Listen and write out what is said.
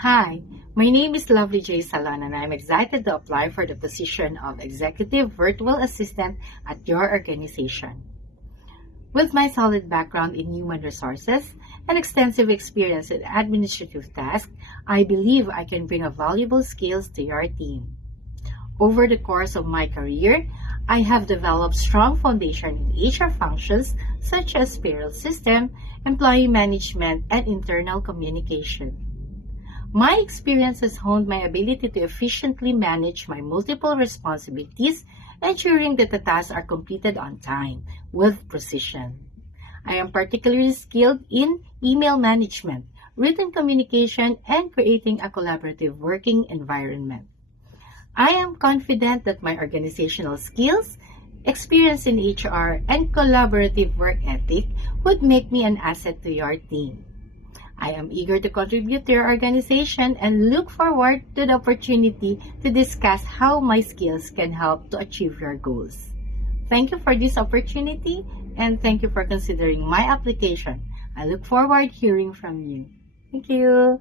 Hi, my name is Lovely J. Salon and I'm excited to apply for the position of Executive Virtual Assistant at your organization. With my solid background in human resources and extensive experience in administrative tasks, I believe I can bring a valuable skills to your team. Over the course of my career, I have developed strong foundation in HR functions such as payroll system, employee management, and internal communication. My experience has honed my ability to efficiently manage my multiple responsibilities, ensuring that the tasks are completed on time with precision. I am particularly skilled in email management, written communication, and creating a collaborative working environment. I am confident that my organizational skills, experience in HR, and collaborative work ethic would make me an asset to your team. I am eager to contribute to your organization and look forward to the opportunity to discuss how my skills can help to achieve your goals. Thank you for this opportunity and thank you for considering my application. I look forward hearing from you. Thank you.